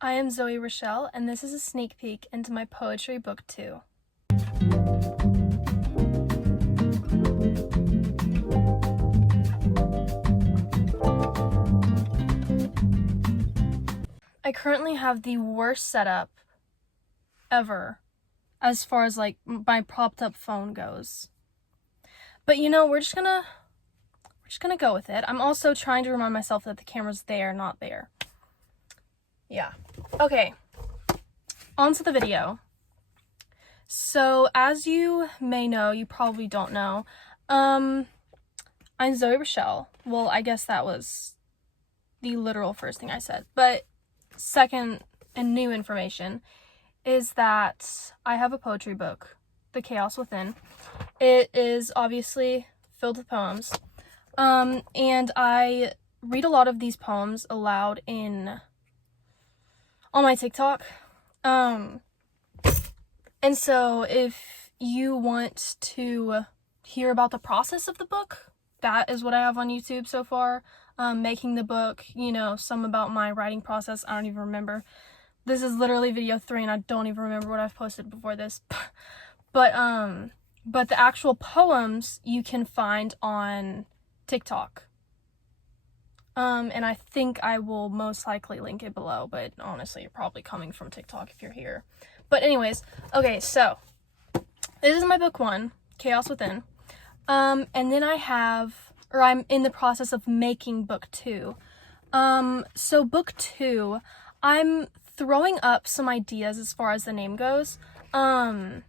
I am Zoey Rachelle, and this is a sneak peek into my poetry book 2. I currently have the worst setup ever as far as like my propped up phone goes. But we're just gonna go with it. I'm also trying to remind myself that the camera's there, not there. Yeah. Okay. On to the video. So, as you may know, you probably don't know, I'm Zoey Rachelle. Well, I guess that was the literal first thing I said. But second and new information is that I have a poetry book, The Chaos Within. It is obviously filled with poems. And I read a lot of these poems aloud on my TikTok. And so if you want to hear about the process of the book, that is what I have on YouTube so far. Making the book, some about my writing process. I don't even remember. This is literally video 3 and I don't even remember what I've posted before this. But the actual poems you can find on TikTok. And I think I will most likely link it below, but honestly, you're probably coming from TikTok if you're here. But anyways, okay, so this is my book 1, Chaos Within. And then I'm in the process of making book 2. So book 2, I'm throwing up some ideas as far as the name goes. I'm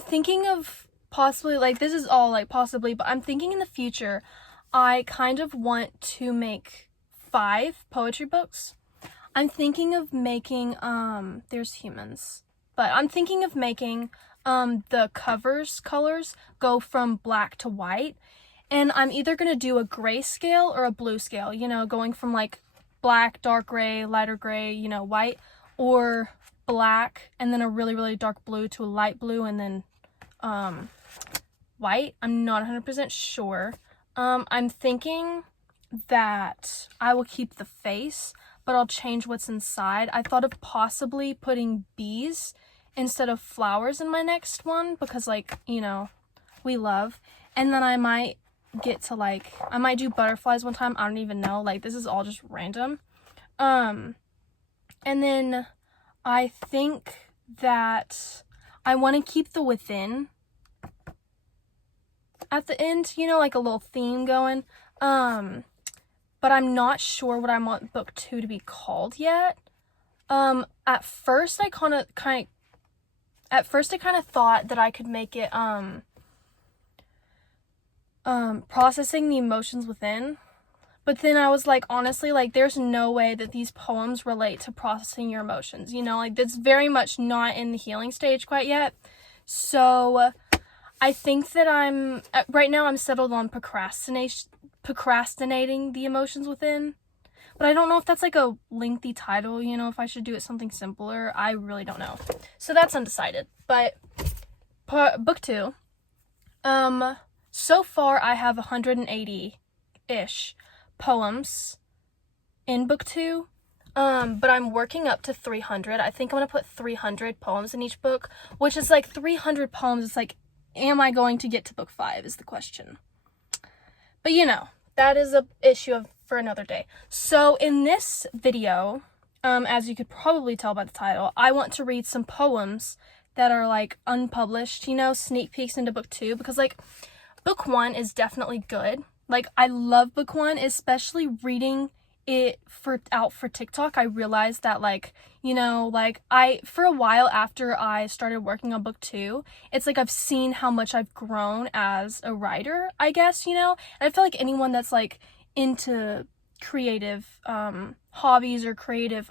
thinking of possibly, like, this is all, like, possibly, but I'm thinking in the future, I kind of want to make 5 poetry books. I'm thinking of making, there's humans, but I'm thinking of making, the colors go from black to white, and I'm either gonna do a gray scale or a blue scale, going from, like, black, dark gray, lighter gray, white, or black, and then a really, really dark blue to a light blue, and then, white. I'm not 100% sure. I'm thinking that I will keep the face, but I'll change what's inside. I thought of possibly putting bees instead of flowers in my next one because, like, we love. And then I might get to, like, I might do butterflies one time. I don't even know. Like, this is all just random. And then I think that I want to keep the within at the end, like a little theme going. But I'm not sure what I want book 2 to be called yet. At first I kind of thought that I could make it processing the emotions within. But then I was like, honestly, like, there's no way that these poems relate to processing your emotions, like, that's very much not in the healing stage quite yet. So I think that right now I'm settled on procrastinating the emotions within. But I don't know if that's like a lengthy title, if I should do it something simpler. I really don't know. So that's undecided. But book 2, so far I have 180-ish poems in book 2. But I'm working up to 300. I think I'm gonna put 300 poems in each book, which is like 300 poems. It's like, am I going to get to book 5 is the question. But that is a issue for another day. So in this video, as you could probably tell by the title, I want to read some poems that are like unpublished, sneak peeks into book 2, because like book 1 is definitely good. Like, I love book 1, especially reading it for TikTok. I realized that, like, for a while after I started working on book 2, it's like I've seen how much I've grown as a writer, I guess, and I feel like anyone that's like into creative hobbies or creative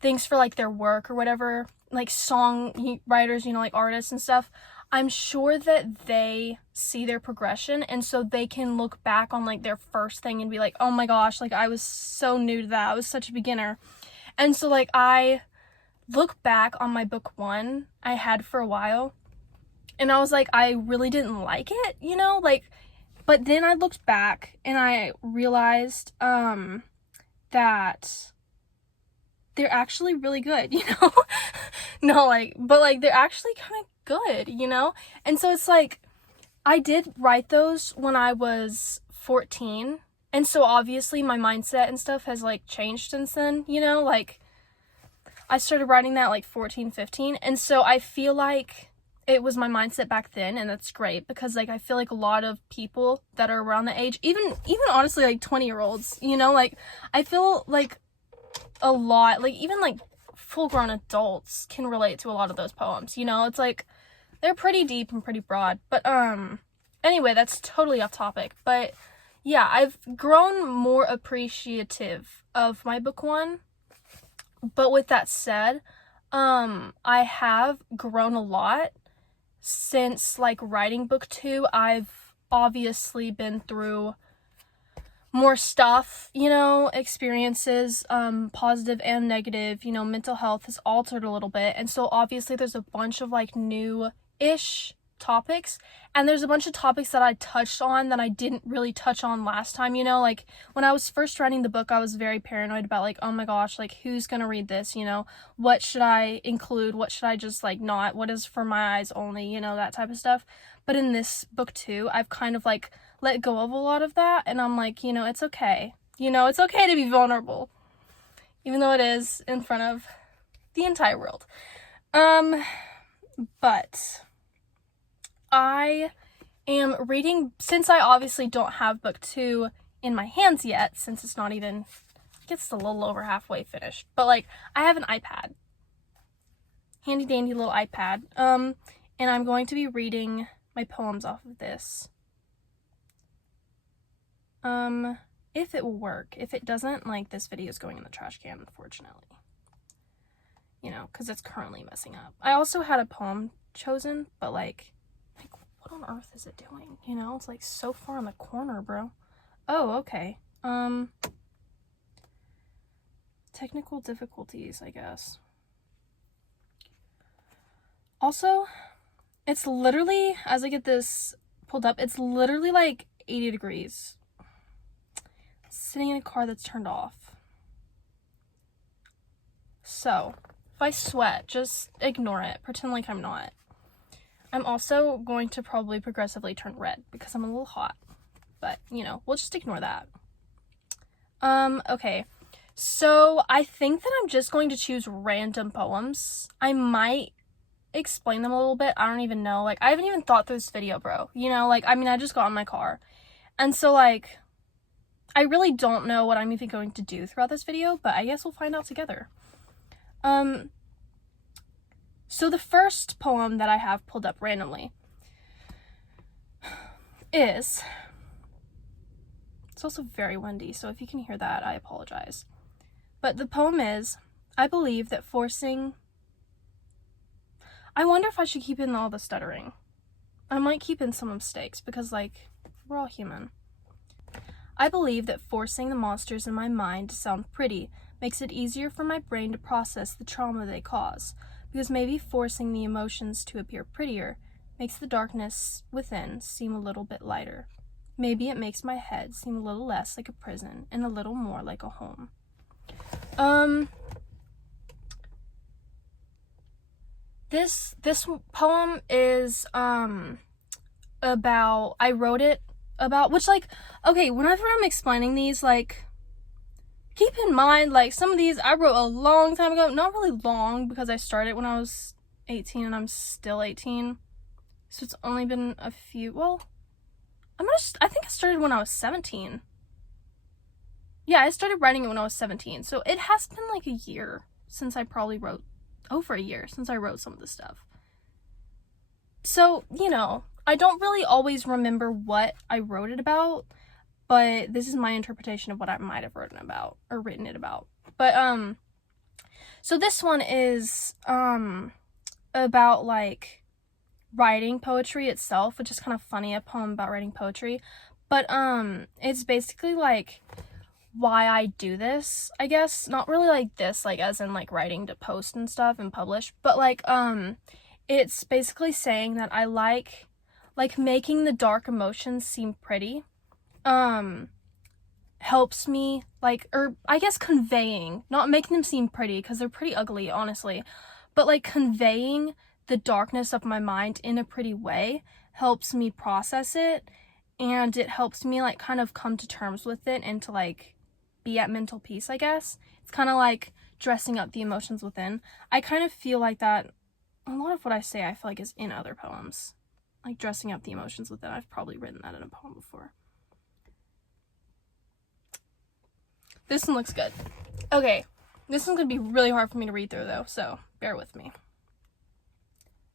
things for like their work or whatever, like song writers, like artists and stuff, I'm sure that they see their progression, and so they can look back on like their first thing and be like, oh my gosh, like I was so new to that, I was such a beginner. And so like I look back on my book 1 I had for a while, and I was like, I really didn't like it, like, but then I looked back and I realized that they're actually really good, you know? No, like, but like, they're actually kind of good, you know? And so it's like, I did write those when I was 14. And so obviously my mindset and stuff has like changed since then, you know? Like, I started writing that like 14, 15. And so I feel like it was my mindset back then, and that's great because like I feel like a lot of people that are around the age, even honestly like 20-year-olds, you know, like I feel like a lot, like even like full-grown adults can relate to a lot of those poems, you know? It's like they're pretty deep and pretty broad. But anyway, that's totally off topic. But yeah, I've grown more appreciative of my book one. But with that said, I have grown a lot since like writing book two. I've obviously been through more stuff, you know, experiences, positive and negative, you know, mental health has altered a little bit. And so obviously there's a bunch of like new-ish topics, and there's a bunch of topics that I touched on that I didn't really touch on last time, you know? Like when I was first writing the book, I was very paranoid about like, oh my gosh, like who's gonna read this, you know? What should I include? What should I just like not? What is for my eyes only, you know, that type of stuff. But in this book too, I've kind of like let go of a lot of that, and I'm like, you know, it's okay. You know, it's okay to be vulnerable, even though it is in front of the entire world. But I am reading, since I obviously don't have book two in my hands yet, since it's not even, it's a little over halfway finished, but like, I have an iPad, handy dandy little iPad, and I'm going to be reading my poems off of this. If it will work. If it doesn't, like, this video is going in the trash can, unfortunately. You know, because it's currently messing up. I also had a poem chosen, but, like, what on earth is it doing? You know, it's, like, so far in the corner, bro. Oh, okay. Technical difficulties, I guess. Also, it's literally, as I get this pulled up, it's literally, like, 80 degrees. Sitting in a car that's turned off. So, if I sweat, just ignore it. Pretend like I'm not. I'm also going to probably progressively turn red because I'm a little hot. But, you know, we'll just ignore that. Okay. So, I think that I'm just going to choose random poems. I might explain them a little bit. I don't even know. Like, I haven't even thought through this video, bro. You know, like, I mean, I just got in my car. And so, like, I really don't know what I'm even going to do throughout this video, but I guess we'll find out together. So the first poem that I have pulled up randomly is, it's also very windy, so if you can hear that, I apologize. But the poem is, I believe that forcing, I wonder if I should keep in all the stuttering. I might keep in some mistakes because, like, we're all human. I believe that forcing the monsters in my mind to sound pretty makes it easier for my brain to process the trauma they cause, because maybe forcing the emotions to appear prettier makes the darkness within seem a little bit lighter. Maybe it makes my head seem a little less like a prison and a little more like a home. This poem is about, I wrote it about, which, like, okay, whenever I'm explaining these, like, keep in mind, like, some of these I wrote a long time ago. Not really long, because I started when I was 18 and I'm still 18, so it's only been a few, well, I think I started when I was 17. Yeah, I started writing it when I was 17, so it has been like a year since I probably wrote, over a year since I wrote some of this stuff. So, you know, I don't really always remember what I wrote it about, but this is my interpretation of what I might have written about, or written it about. But, so this one is, about, like, writing poetry itself, which is kind of funny, a poem about writing poetry. But, it's basically, like, why I do this, I guess. Not really like this, like, as in, like, writing to post and stuff and publish, but, like, it's basically saying that I like making the dark emotions seem pretty. helps me, like, or I guess conveying, not making them seem pretty, because they're pretty ugly, honestly, but like conveying the darkness of my mind in a pretty way helps me process it, and it helps me like kind of come to terms with it and to like be at mental peace, I guess. It's kind of like dressing up the emotions within. I kind of feel like that a lot of what I say, I feel like, is in other poems, like dressing up the emotions within. I've probably written that in a poem before. This one looks good. Okay, this one's gonna be really hard for me to read through though, so bear with me.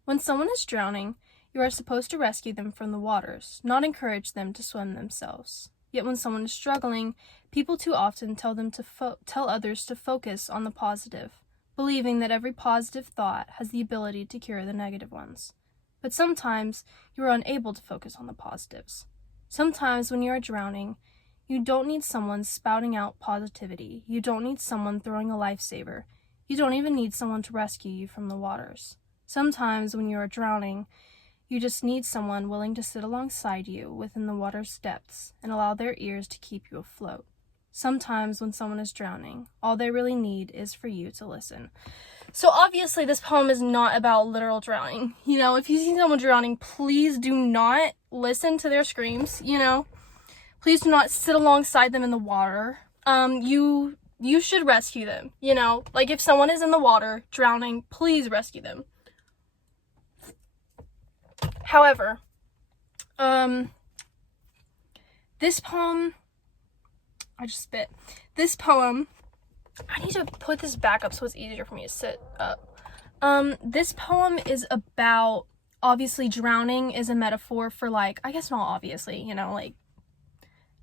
When someone is drowning, you are supposed to rescue them from the waters, not encourage them to swim themselves. Yet when someone is struggling, people too often tell others to focus on the positive, believing that every positive thought has the ability to cure the negative ones. But sometimes you are unable to focus on the positives. Sometimes when you are drowning, you don't need someone spouting out positivity. You don't need someone throwing a lifesaver. You don't even need someone to rescue you from the waters. Sometimes when you are drowning, you just need someone willing to sit alongside you within the water's depths and allow their ears to keep you afloat. Sometimes when someone is drowning, all they really need is for you to listen. So obviously this poem is not about literal drowning. You know, if you see someone drowning, please do not listen to their screams, you know. Please do not sit alongside them in the water. You should rescue them, you know. Like, if someone is in the water drowning, please rescue them. However, this poem, I just spit. This poem, I need to put this back up so it's easier for me to sit up. This poem is about, obviously drowning is a metaphor for, like, I guess not obviously, you know, like,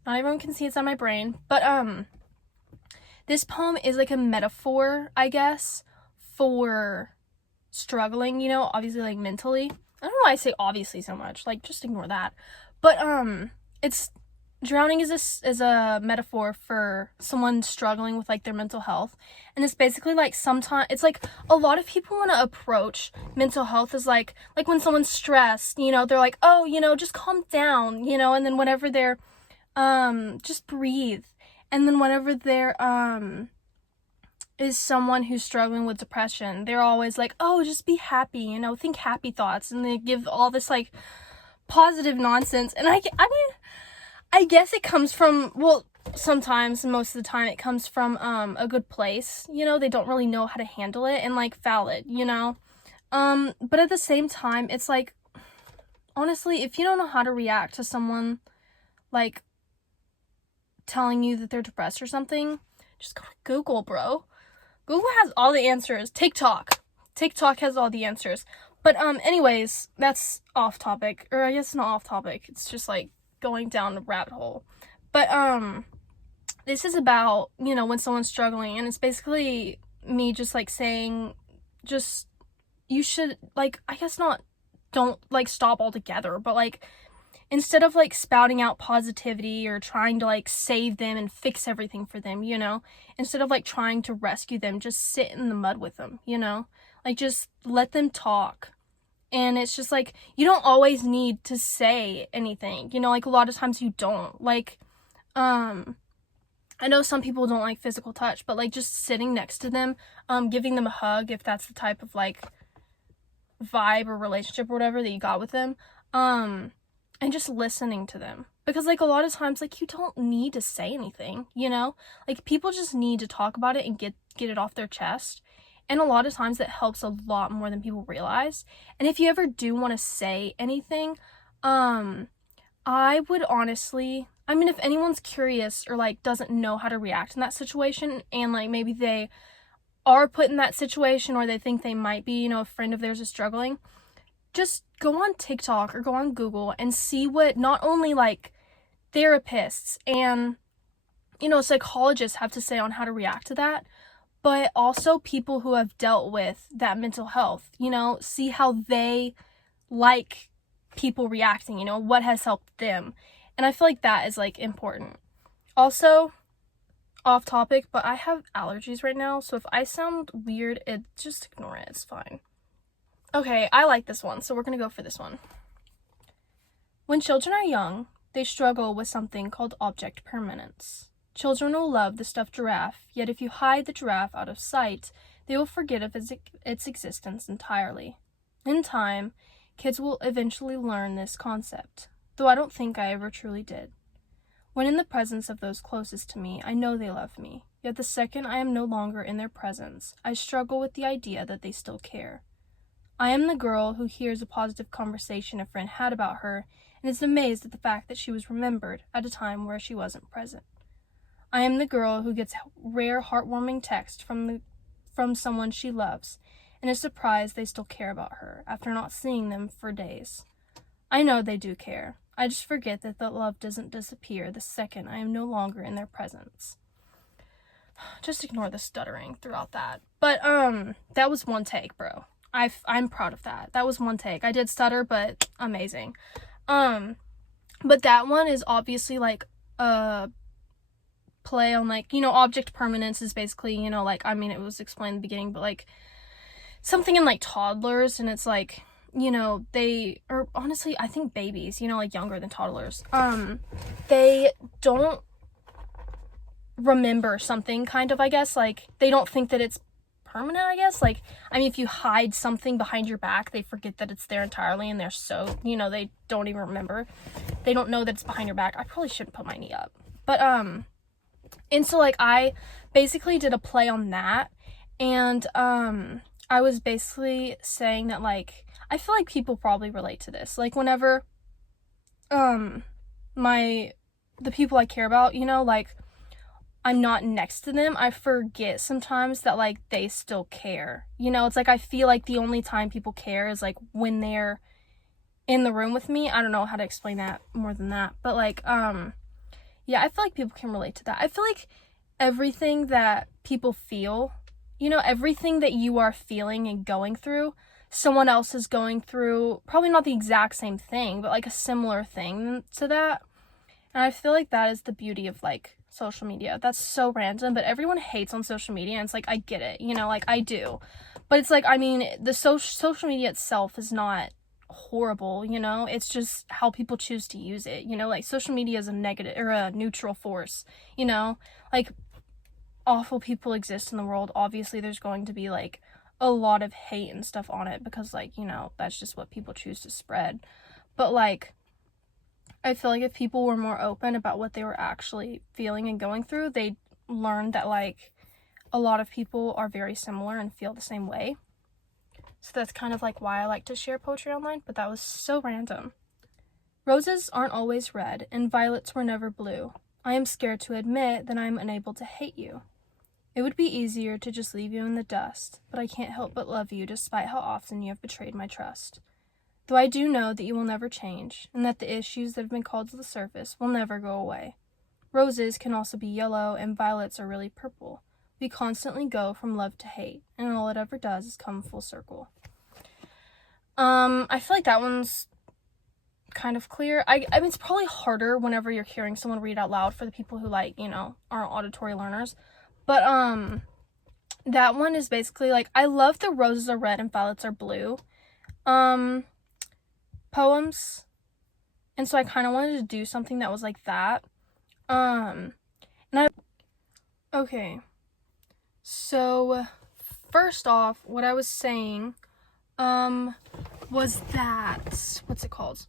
not everyone can see it's on my brain, but this poem is like a metaphor, I guess, for struggling, you know, obviously, like, mentally. I don't know why I say obviously so much, like, just ignore that. But it's drowning is a metaphor for someone struggling with, like, their mental health. And it's basically like, sometimes it's like a lot of people want to approach mental health as like when someone's stressed, you know, they're like, oh, you know, just calm down, you know, and then whenever they're just breathe. And then whenever there is someone who's struggling with depression, they're always like, oh, just be happy, you know, think happy thoughts, and they give all this like positive nonsense. And I mean, I guess it comes from, well, sometimes, most of the time, it comes from a good place, you know. They don't really know how to handle it, and like, valid, you know. But at the same time, it's like, honestly, if you don't know how to react to someone like telling you that they're depressed or something, just go to Google, bro. Google has all the answers. TikTok has all the answers. But anyways, that's off topic, or I guess not off topic, it's just like going down a rabbit hole. But this is about, you know, when someone's struggling, and it's basically me just like saying, just, you should, like, I guess not, don't like stop altogether, but like, instead of like spouting out positivity or trying to like save them and fix everything for them, you know, instead of like trying to rescue them, just sit in the mud with them, you know, like, just let them talk. And it's just like, you don't always need to say anything, you know, like, a lot of times you don't, like, I know some people don't like physical touch, but like, just sitting next to them, giving them a hug, if that's the type of like vibe or relationship or whatever that you got with them, and just listening to them. Because like, a lot of times, like, you don't need to say anything, you know, like, people just need to talk about it and get it off their chest. And a lot of times that helps a lot more than people realize. And if you ever do want to say anything, I would honestly, I mean, if anyone's curious or like doesn't know how to react in that situation, and like maybe they are put in that situation, or they think they might be, you know, a friend of theirs is struggling, just go on TikTok or go on Google and see what not only like therapists and, you know, psychologists have to say on how to react to that, but also people who have dealt with that mental health, you know, see how they like people reacting, you know, what has helped them. And I feel like that is like important. Also, off topic, but I have allergies right now, so if I sound weird, just ignore it, it's fine. Okay, I like this one, so we're gonna go for this one. When children are young, they struggle with something called object permanence. Children will love the stuffed giraffe, yet if you hide the giraffe out of sight, they will forget of its existence entirely. In time, kids will eventually learn this concept, though I don't think I ever truly did. When in the presence of those closest to me, I know they love me, yet the second I am no longer in their presence, I struggle with the idea that they still care. I am the girl who hears a positive conversation a friend had about her and is amazed at the fact that she was remembered at a time where she wasn't present. I am the girl who gets rare heartwarming text from someone she loves and is surprised they still care about her after not seeing them for days. I know they do care. I just forget that the love doesn't disappear the second I am no longer in their presence. Just ignore the stuttering throughout that. But that was one take, bro. I'm proud of that. That was one take. I did stutter, but amazing. But that one is obviously like a play on, like, you know, object permanence is basically, you know, like, I mean, it was explained in the beginning, but like something in like toddlers, and it's like, you know, or honestly, I think babies, you know, like younger than toddlers, they don't remember something, kind of, I guess, like, they don't think that it's permanent, I guess, like, I mean, if you hide something behind your back, they forget that it's there entirely, and they're so, you know, they don't even remember, they don't know that it's behind your back. I probably shouldn't put my knee up, but, and so, like, I basically did a play on that, and, I was basically saying that, like, I feel like people probably relate to this, like, whenever, the people I care about, you know, like, I'm not next to them, I forget sometimes that, like, they still care, you know, it's like, I feel like the only time people care is, like, when they're in the room with me. I don't know how to explain that more than that, but, like, yeah, I feel like people can relate to that. I feel like everything that people feel, you know, everything that you are feeling and going through, someone else is going through, probably not the exact same thing, but like a similar thing to that. And I feel like that is the beauty of like social media. That's so random, but everyone hates on social media, and it's like, I get it, you know, like, I do. But it's like, I mean, the social media itself is not horrible, you know, it's just how people choose to use it, you know, like, social media is a negative or a neutral force, you know, like, awful people exist in the world. Obviously there's going to be like a lot of hate and stuff on it because, like, you know, that's just what people choose to spread. But like, I feel like if people were more open about what they were actually feeling and going through, they'd learn that like a lot of people are very similar and feel the same way. So that's kind of like why I like to share poetry online, but that was so random. Roses aren't always red, and violets were never blue. I am scared to admit that I am unable to hate you. It would be easier to just leave you in the dust, but I can't help but love you despite how often you have betrayed my trust. Though I do know that you will never change, and that the issues that have been called to the surface will never go away. Roses can also be yellow, and violets are really purple. We constantly go from love to hate, and all it ever does is come full circle. I feel like that one's kind of clear. I mean, it's probably harder whenever you're hearing someone read out loud for the people who, like, you know, aren't auditory learners. But, that one is basically, like, I love the roses are red and violets are blue, poems. And so I kind of wanted to do something that was like that. Okay. So, first off, what I was saying, was that, what's it called?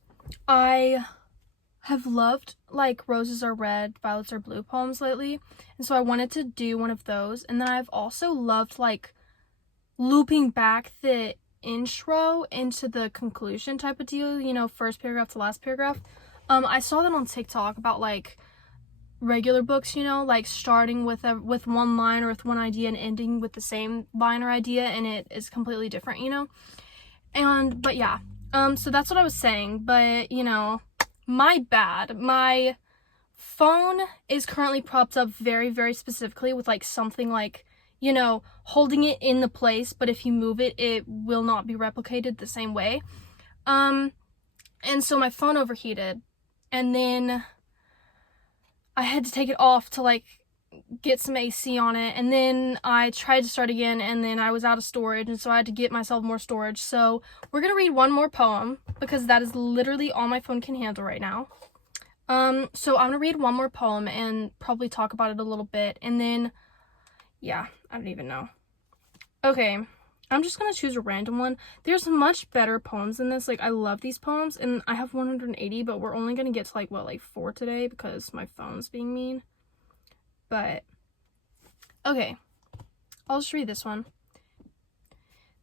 I have loved, like, roses are red, violets are blue poems lately, and so I wanted to do one of those. And then I've also loved, like, looping back the intro into the conclusion type of deal, you know, first paragraph to last paragraph. I saw that on TikTok about, like, regular books, you know, like, starting with one line or with one idea and ending with the same line or idea, and it is completely different, you know. But yeah, so that's what I was saying, but, you know, my bad. My phone is currently propped up very, very specifically with, like, something, like, you know, holding it in the place, but if you move it, it will not be replicated the same way. And so my phone overheated, and then I had to take it off to, like, get some AC on it, and then I tried to start again, and then I was out of storage, and so I had to get myself more storage. So we're gonna read one more poem, because that is literally all my phone can handle right now. So I'm gonna read one more poem and probably talk about it a little bit, and then, yeah, I don't even know. Okay, I'm just gonna choose a random one. There's much better poems than this. Like, I love these poems, and I have 180, but we're only gonna get to, like, what, like 4 today because my phone's being mean. But, okay, I'll just read this one.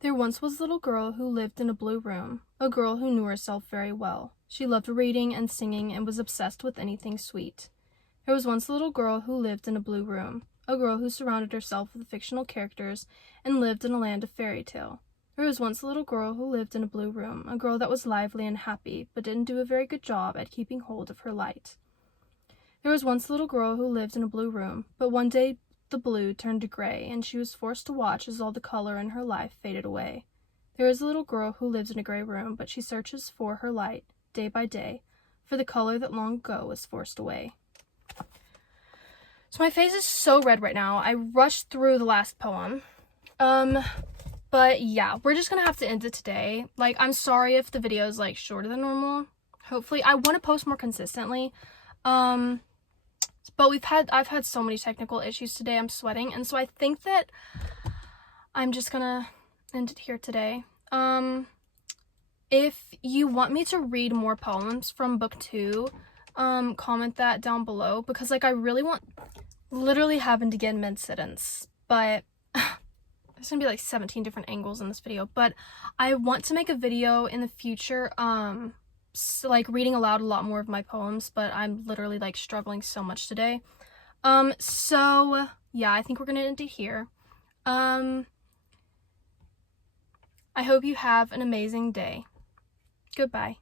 There once was a little girl who lived in a blue room, a girl who knew herself very well. She loved reading and singing and was obsessed with anything sweet. There was once a little girl who lived in a blue room, a girl who surrounded herself with fictional characters and lived in a land of fairy tale. There was once a little girl who lived in a blue room, a girl that was lively and happy, but didn't do a very good job at keeping hold of her light. There was once a little girl who lived in a blue room, but one day the blue turned to gray, and she was forced to watch as all the color in her life faded away. There is a little girl who lives in a gray room, but she searches for her light, day by day, for the color that long ago was forced away. So my face is so red right now. I rushed through the last poem. But yeah, we're just gonna have to end it today. Like, I'm sorry if the video is, like, shorter than normal. Hopefully, I want to post more consistently. But I've had so many technical issues today. I'm sweating, and so I think that I'm just gonna end it here today. If you want me to read more poems from book 2, comment that down below, because, like, I really want, literally happened to get mid-sentence, but there's gonna be like 17 different angles in this video. But I want to make a video in the future, like, reading aloud a lot more of my poems, but I'm literally, like, struggling so much today. So yeah, I think we're gonna end it here. I hope you have an amazing day. Goodbye.